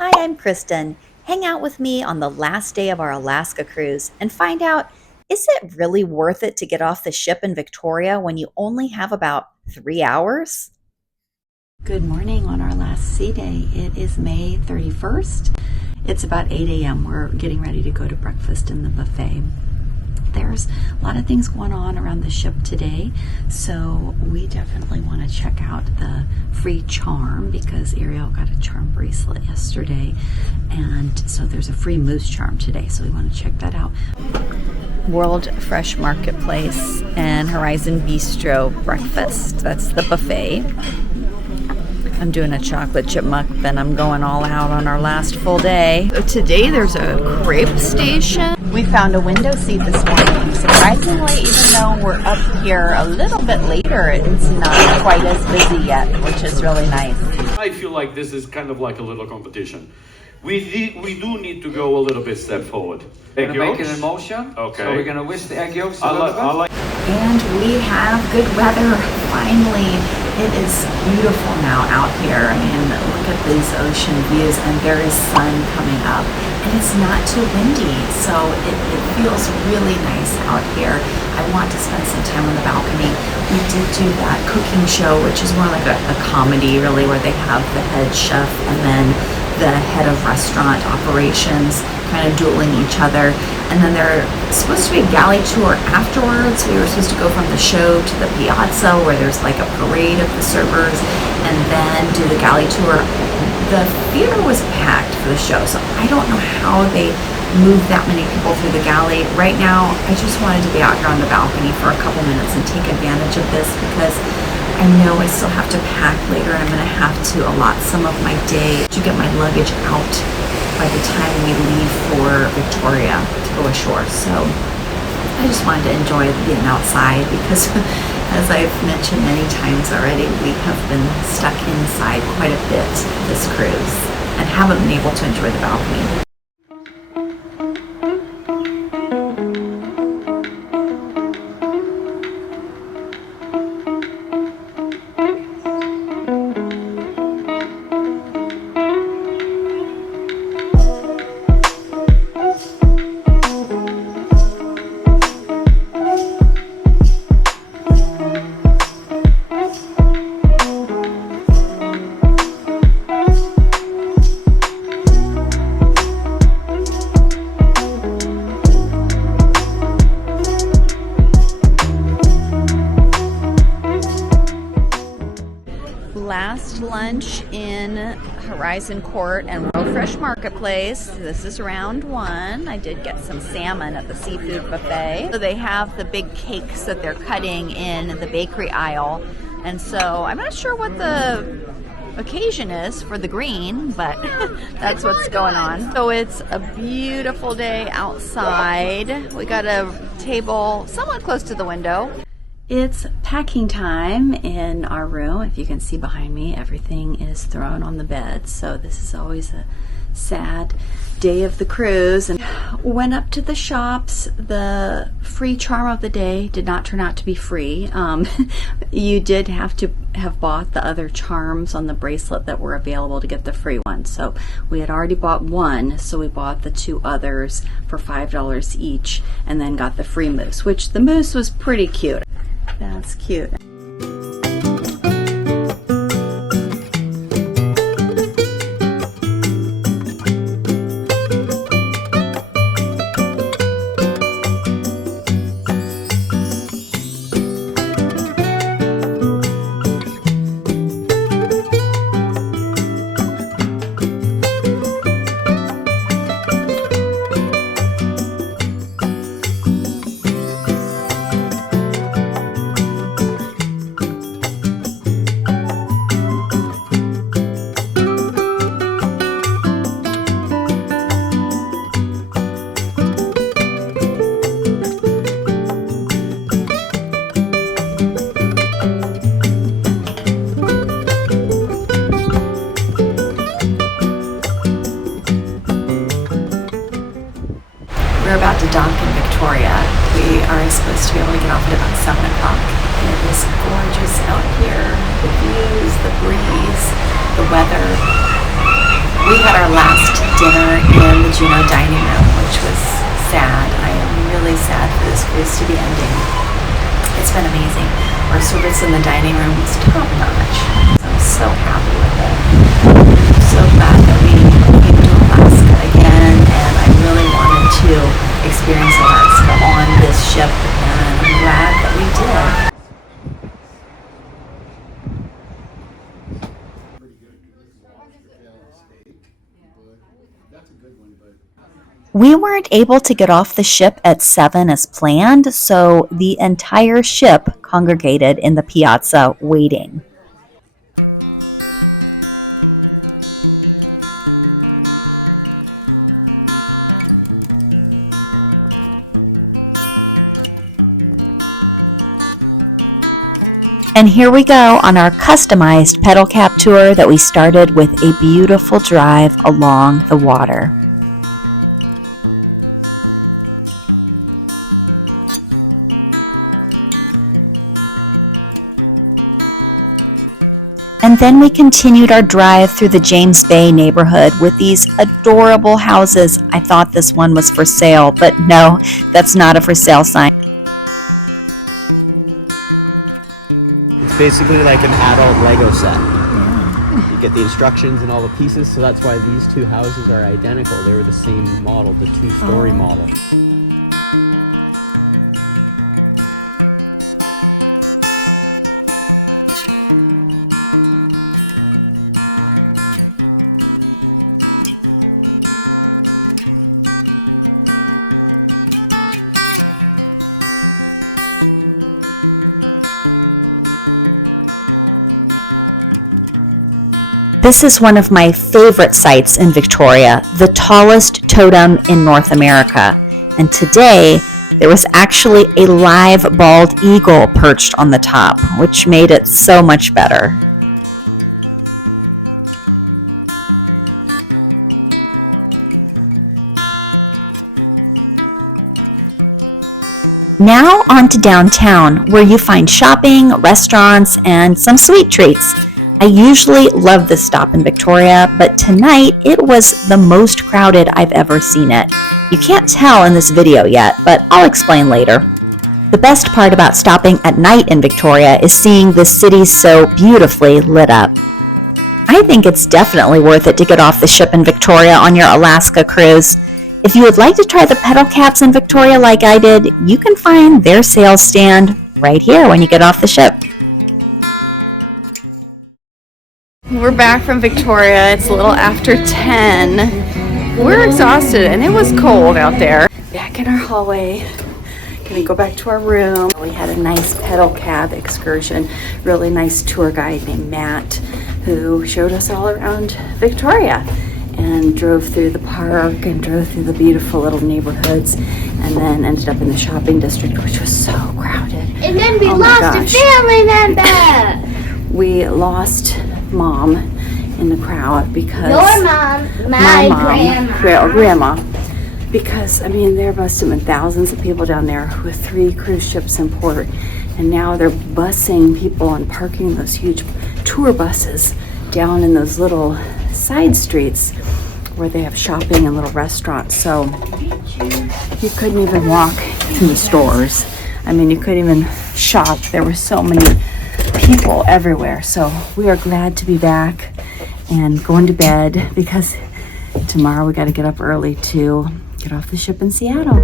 Hi, I'm Kristen. Hang out with me on the last day of our Alaska cruise and find out, is it really worth it to get off the ship in Victoria when you only have about 3 hours? Good morning on our last sea day. It is May 31st. It's about 8 a.m. We're getting ready to go to breakfast in the buffet. There's a lot of things going on around the ship today, so we definitely want to check out the free charm because Ariel got a charm bracelet yesterday, and so there's a free moose charm today, so we want to check that out. World Fresh Marketplace and Horizon Bistro breakfast. That's the buffet. I'm doing a chocolate chip mukbang. I'm going all out on our last full day. So today there's a crepe station. We found a window seat this morning. Surprisingly, even though we're up here a little bit later, it's not quite as busy yet, which is really nice. I feel like this is kind of like a little competition. We do need to go a little bit step forward. We're gonna make it in motion. Okay. So we're gonna whisk the egg yolks a little bit. And we have good weather, finally. It is beautiful now out here. I mean, look at these ocean views, and there is sun coming up. And it's not too windy, so it feels really nice out here. I want to spend some time on the balcony. We did do that cooking show, which is more like a comedy, really, where they have the head chef and then the head of restaurant operations kind of dueling each other. And then there's supposed to be a galley tour afterwards. We were supposed to go from the show to the piazza where there's like a parade of the servers and then do the galley tour. The theater was packed for the show, so I don't know how they moved that many people through the galley. Right now, I just wanted to be out here on the balcony for a couple minutes and take advantage of this because I know I still have to pack later and I'm going to have to allot some of my day to get my luggage out by the time we leave for Victoria to go ashore. So I just wanted to enjoy being outside because as I've mentioned many times already, we have been stuck inside quite a bit this cruise and haven't been able to enjoy the balcony. Last lunch in Horizon Court and World Fresh Marketplace. This is round one. I did get some salmon at the seafood buffet. So they have the big cakes that they're cutting in the bakery aisle. And so I'm not sure what the occasion is for the green, but that's what's going on. So it's a beautiful day outside. We got a table somewhat close to the window. It's packing time in our room. If you can see behind me, everything is thrown on the bed. So this is always a sad day of the cruise. And went up to the shops. The free charm of the day did not turn out to be free. You did have to have bought the other charms on the bracelet that were available to get the free one. So we had already bought one, so we bought the two others for $5 each and then got the free moose, which the moose was pretty cute. That's cute. We're about to dock in Victoria. We are supposed to be able to get off at about 7 o'clock. It is gorgeous out here. The views, the breeze, the weather. We had our last dinner in the Juneau dining room, which was sad. I am really sad for this cruise to be ending. It's been amazing. Our service in the dining room was top notch. I'm so happy with it. I'm so glad that we came to Alaska again, and I really wanted to experience Alaska on this ship, and I'm glad that we did. We weren't able to get off the ship at 7 as planned, so the entire ship congregated in the piazza waiting. And here we go on our customized pedal cap tour that we started with a beautiful drive along the water. And then we continued our drive through the James Bay neighborhood with these adorable houses. I thought this one was for sale, but no, that's not a for sale sign. It's basically like an adult Lego set. You get the instructions and all the pieces, so that's why these two houses are identical. They were the same model, the two-story model. This is one of my favorite sites in Victoria, the tallest totem in North America. And today, there was actually a live bald eagle perched on the top, which made it so much better. Now on to downtown, where you find shopping, restaurants, and some sweet treats. I usually love this stop in Victoria, but tonight it was the most crowded I've ever seen it. You can't tell in this video yet, but I'll explain later. The best part about stopping at night in Victoria is seeing this city so beautifully lit up. I think it's definitely worth it to get off the ship in Victoria on your Alaska cruise. If you would like to try the pedal caps in Victoria like I did, you can find their sales stand right here when you get off the ship. We're back from Victoria. It's a little after 10. We're exhausted and it was cold out there. Back in our hallway. Gonna go back to our room. We had a nice pedal cab excursion. Really nice tour guide named Matt who showed us all around Victoria and drove through the park and drove through the beautiful little neighborhoods and then ended up in the shopping district, which was so crowded. And then we lost a family member. We lost Mom in the crowd because Your mom, my grandma. grandma, because I mean there must have been thousands of people down there with 3 cruise ships in port, and now they're busing people and parking those huge tour buses down in those little side streets where they have shopping and little restaurants. So you couldn't even walk through the stores. I mean, you couldn't even shop. There were so many people everywhere. So we are glad to be back and going to bed because tomorrow we got to get up early to get off the ship in Seattle.